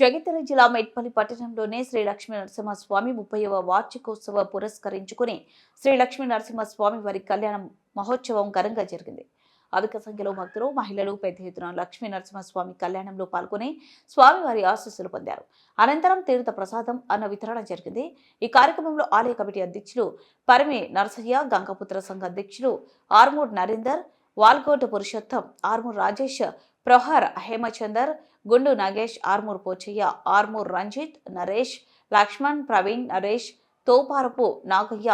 జగిత్యాల జిల్లా మెట్పల్లి పట్టణంలోనే శ్రీ లక్ష్మీ నరసింహస్వామి 30వ వార్షికోత్సవ పురస్కరించుకుని శ్రీ లక్ష్మీ నరసింహస్వామి వారి కళ్యాణ మహోత్సవం ఘనంగా జరిగింది. అధిక సంఖ్యలో భక్తులు, మహిళలు పెద్ద ఎత్తున లక్ష్మీ నరసింహస్వామి కళ్యాణంలో పాల్గొని స్వామివారి ఆశీస్సులు పొందారు. అనంతరం తీర్థ ప్రసాదం అన్న వితరణ జరిగింది. ఈ కార్యక్రమంలో ఆలయ కమిటీ అధ్యక్షులు పరిమి నరసయ్య, గంగపుత్ర సంఘ అధ్యక్షులు ఆర్మూర్ నరేందర్, వాల్కోట పురుషోత్తం, ఆర్మూర్ రాజేష్, ప్రొహర్ హేమచందర్, గుండు నాగేష్, ఆర్మూర్ పోచయ్య, ఆర్మూర్ రంజిత్, నరేష్, లక్ష్మణ్, ప్రవీణ్, నరేష్, తోపారపు నాగయ్య,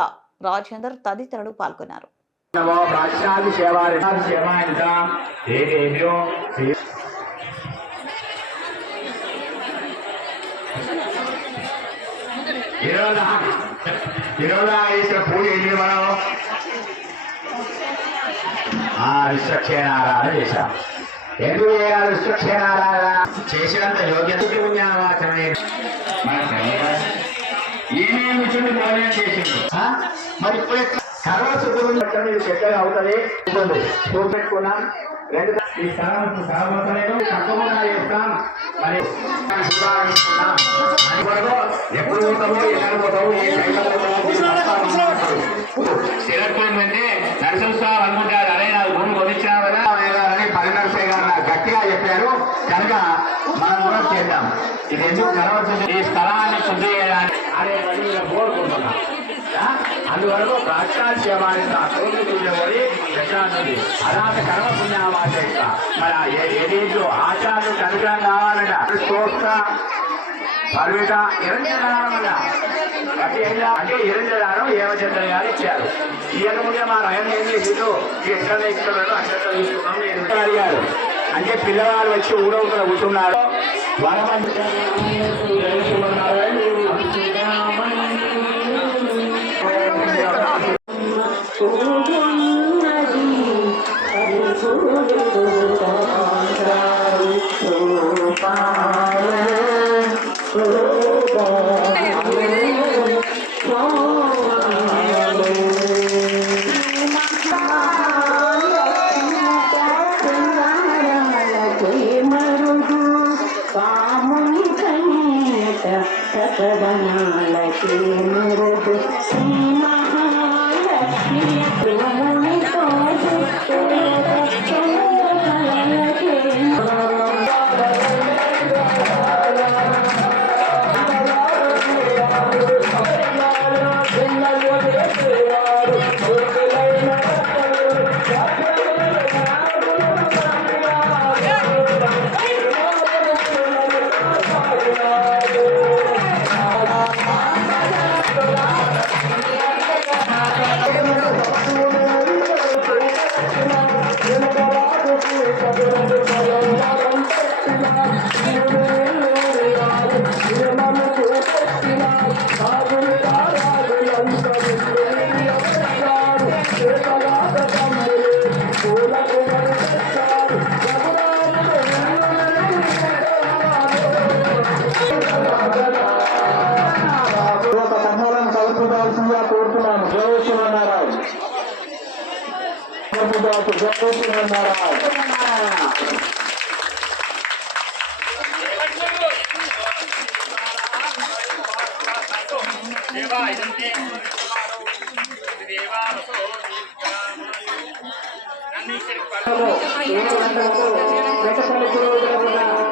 రాజేందర్ తదితరులు పాల్గొన్నారు. ఎందుకు చేయాలి? విశ్వక్షేణారాధన చేసినంత యోగ్యత పుణ్యావాచనే ఏమేమి విషయం భోజనం చేసింది. మరి ఇప్పుడు సర్వసుఖం మీరు చెక్కగా అవుతుంది. చూపెట్టుకున్నాం. ఈ సర్వసర్వతలను తప్పకుండా చేస్తాం. మరి ఎప్పుడు పోతామో ఎక్కడ పోతామో స్థిరత్వం అంటే నరసింహస్వామి అనుకుంటారు. అదే నాకు భూమి కొనిచ్చావు కదా పరినరసయ్య గారు నాకు గట్టిగా చెప్పారు కనుక మనం కూడా చేద్దాం. ఇది ఎందుకు కనవలసింది? ఈ స్థలాన్ని శుద్ధి చేయడానికి అనే కోరుకుంటున్నాం. అందువరకు ప్రాచార్య సేవాన్ని అసౌకర్యపడి ప్రశాంతి అలాంటి కర్మ పుణ్యావాత మరి ఏదేంటో ఆచార్యులకు అనుగ్రహం కావాలట. స్తోత్ర పర్విత నిరంజనారం అంటే నిరంజనారం ఏమచంద్ర గారు ఇచ్చారు. ఈయన ముందే మా రయం ఏం చేసిందో ఎక్కడ ఇస్తున్నాడు అక్కడ తీసుకున్నాం నేను అడిగారు. అంటే పిల్లవాళ్ళు వచ్చి ఊరవుతున్న కూర్చున్నారు. కోరుతున్నాను. జయ శివనారాయణ. జయ శివనారాయణ.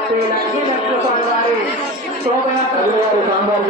శ్రీ లక్ష్మీ నరసింహస్వామి వారి శోభయాత్ర సాంబార్